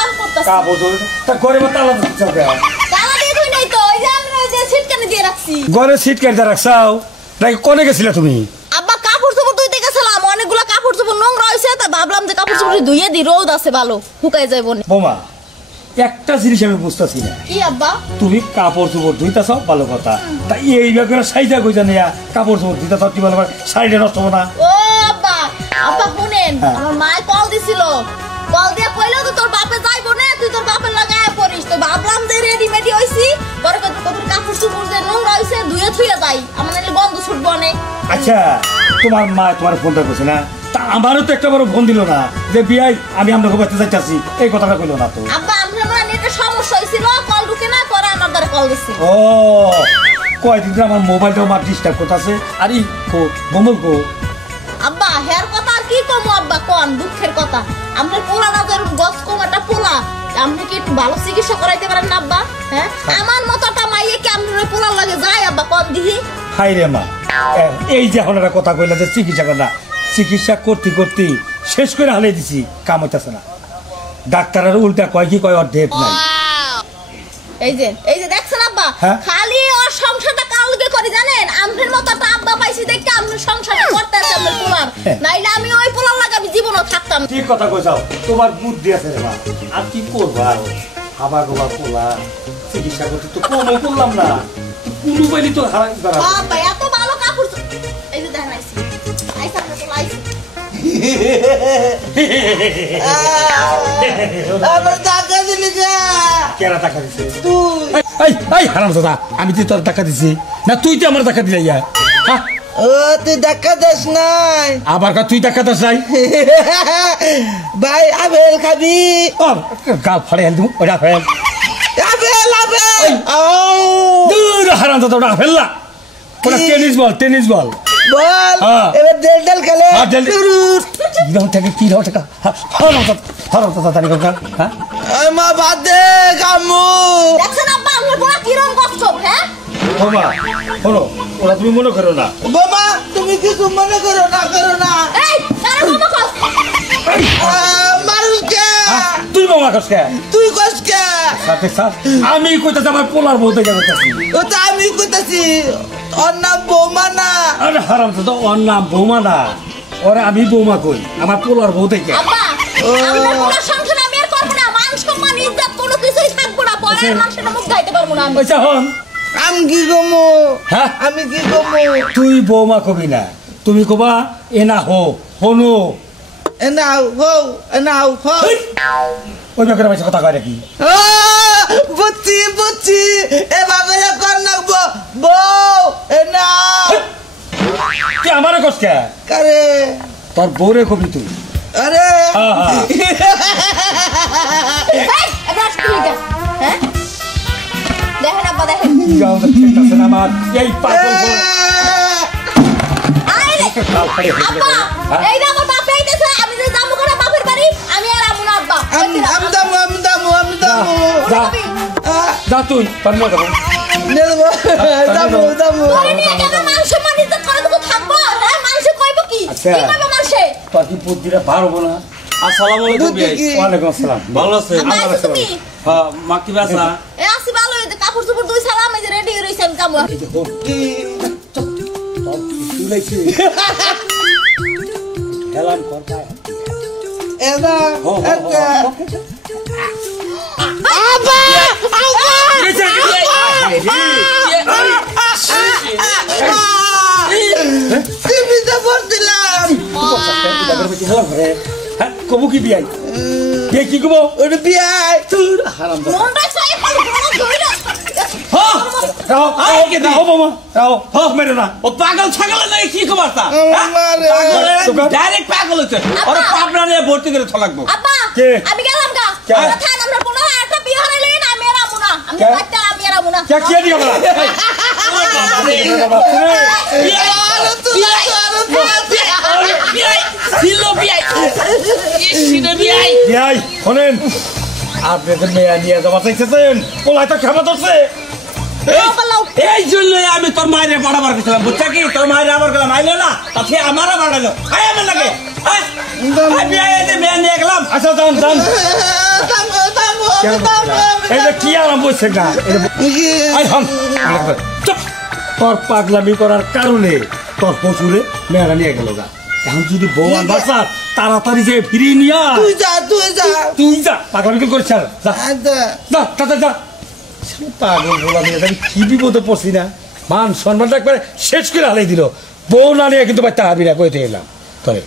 কাম করতেছি কাপড় ধরে তা ঘরে মত তালা দিচ্ছ কে তালা দিয়ে তুই নাই তো ওই যে আমি ওই যে সিটকানি দিয়ে রাখছি ঘরে সিট কেটে রাখছাও নাকি কোনে গেছিলে তুমি আব্বা কাপড় চোপড় ধুইতে গেছিলাম অনেকগুলো কাপড় চোপড় নোংরা হইছে তা ভাবলাম যে কাপড় চোপড় ধুইয়ে দি রোদ আছে ভালো শুকায় যাইব না বোমা একটা জিনিস আমি বুঝতেছি না কি আব্বা তুমি কাপড় চোপড় ধুইতেছ ভালো কথা তা এই ব্যাপারে সাইজা কইছা নিয়া কাপড় চোপড় ধুইতেছ কি ভালো শাড়িটা নষ্ট হবো না ও আব্বা আব্বা শুনেন আমার মা কল দিছিল কল দিয়া কইলো তো তোর বাপে যাইবো না তুই তোর বাপের লাগায় পড়িস তো ভাবলাম যে রেডিমেডি হইছি পরে কত কাপড় চোপড় যে নোংরা হইছে ধুয়ে থুইয়া যাই আমার নাকি গন্ধ ছুটবো অনেক আচ্ছা তোমার মা তোমার ফোনটা করছে না তা আমারও তো একটা বড় ফোন দিল না যে বিয়াই আমি আপনাকে বাড়িতে যাইতেছি এই কথাটা কইলো না তো আব্বা আপনার মনে নেটে সমস্যা হইছিল কল ঢুকে না পরে আমার দ্বারা কল দিছি ও কয়দিন ধরে আমার মোবাইলটাও মা ডিস্টার্ব করতেছে আর ই কো মঙ্গল কো আব্বা হেয়ার কথা আর কি কমু আব্বা কোন দুঃখের কথা আপনার পোলা না তোর গছ কমাটা পোলা আপনি কি একটু ভালো চিকিৎসা করাইতে পারেন না আব্বা হ্যাঁ আমার মতো একটা মাইয়ে কি আপনার পোলার লাগে যায় আব্বা কোন দিহি হাই রে মা এই যে এখন একটা কথা কইলা যে চিকিৎসা করা চিকিৎসা করতে করতে শেষ করে হালে দিছি কাম হইতেছে না ডাক্তারের উল্টা কয় কি কয় ওর ডেট নাই এই যে দেখছেন আব্বা হ্যাঁ? খালি ওর সংসারটা কাউকে করে জানেন আপনার মতো একটা আব্বা পাইছি দেখতে আপনার সংসারটা করতে আছে আপনার পোলার নাইলে আমি ওই পোলার লাগে আমি জীবনও থাকতাম ঠিক কথা কইছাও তোমার বুদ্ধি আছে রে মা আর কি করবা হাবা গোবা পোলা চিকিৎসা করতে তো কোনো করলাম না কোনো বাইলি তো হারাই দাঁড়া বাবা এত ভালো কাপড় এই যে দেখেন আইসা আপনার পোলা আইসা আবার টাকা দিলি কে কেরা টাকা দিছে তুই এই হারামজাদা আমি তুই তোর টাকা দিছি না তুই তো আমার টাকা দিলাই হ্যাঁ ও তুই টাকা দিস নাই আবার কা তুই টাকা দিস নাই ভাই আপেল খাবি ও গাল ফাড়ে আনতু ওটা ফেল আপেল আপেল ও দূর হারামজাদা ওটা ফেললা ওটা টেনিস বল বল হ্যাঁ। এবার দেল দেল খেলে হ্যাঁ, দেল দেল। কি দাও টাকা হারামজাদা তানি কাকা হ্যাঁ মা বাদ দে কামু দেখছেন আব্বা আপনার পোলা কিরম কষ্ট হ্যাঁ বাবা শোনো ওরা তুমি মনে করো না বাবা তুমি কিছু মনে করো না এই আরে মামা কষ্ট মানুষ কে তুই বাবা কাছে তুই কস কে সাথে সাথ আমি কইতাছি আমার পোলার বউতে যাইতাছি ও তো আমি কইতাছি ওর নাম বৌমা না আরে হারামজাদা ওর নাম বৌমা না ওরে আমি বৌমা কই আমার পোলার বউ থেকে আব্বা আপনার পোলার সংসার আমি আর করব না মান সম্মান ইজ্জত কোনো কিছুই থাকবো না পরে মানুষের মুখ গাইতে পারবো না আমি পয়সা হন আমি কি গমু হ্যাঁ আমি কি গমু তুই বৌমা কবি না তুমি কবা এনা হো হনো এনাও হো ওই ব্যাপারে পয়সা কথা কয় নাকি বুঝছি এভাবে কর নাকবো বউ এনাও তুই আমারে কষ্ট কারে তোর বউরে কবি তুই আরে হ্যাঁ হ্যাঁ এই এবার আসলে হ্যাঁ দেখেন আব্বা দেখেন যাও তো ঠিক আছে না আমার এই পাগল বউ আরে কাল ফাড়ে হয়ে আব্বা হ্যাঁ? এই না আমার বাপ আইতেছে আমি যে যাবো করে বাপের বাড়ি আমি আর আমু না আব্বা আমি দামু যা যা তুই তোর মেয়ে দেবো দামু তোরে নিয়ে কেন মান সম্মান ইজ্জত করে তো থাকবো হ্যাঁ মানুষ কইবো কি আচ্ছা। কি কইবো মানুষে তোর কি বুদ্ধিটা বার হবো না আসসালামু আলাইকুম ভাই ওয়ালাইকুম আসসালাম ভালো আছেন আব্বা আইছো তুমি হ্যাঁ মা কি বাসা এ আসি ভালো এই যে কাপড় চোপড় দুই সালাম এই যে রেডি হইছে আমি কামু হেলাম কর পায় এদা সিমিতে পড়ছিলাম কবু কি বিয়াই বিয়ে কি কব ওটা বিয়াই তোর হারাম মন রাখছো এই খালি তোমার ধইরা রাও বাবা রাও হক মেরো না ও পাগল ছাগল নাই কি খবর তা ডাইরেক্ট পাগল হচ্ছে ওরে পাবনা নিয়ে ভর্তি করে থলাকবো আব্বা কে? আমি গেলাম গা কে? আমরা থান আমরা পোলা একটা বিয়ে হারাইলে না আমি আর আমু না আমি কে? বাচ্চা আমি আর আমু না কে কি দিও বলা বিয়াই শোনেন আপনাদের মেয়ে নিয়ে যাওয়া চাইছেন পোলাই তো খেপা ধরছে এই জন্য আমি তোর মায়ের পাড়াবার গেছিলাম বুঝছা কি তোর মায়ের আবার গেলাম আইলো না তাতে আমারও বাড়ালো আমার লাগে মেয়ে নিয়ে গেলাম আচ্ছা যান যান এটা কি আরাম বলছে না আই হন চুপ তোর পাগলামি করার কারণে তোর পশুরে মেয়েরা নিয়ে গেল গা এখন যদি বউ আর বাচ্চা তাড়াতাড়ি যে ফিরিয়ে নিয়ে তুই যা তুই যা পাগলামি করছিস যা আচ্ছা যা তাতে যা পাগল বলা নিয়ে আমি কি বিপদে পড়ছি না মান সম্মানটা একবারে শেষ করে হালাই দিল বউ না নিয়ে কিন্তু বাচ্চা হাবি না কইতে এলাম তবে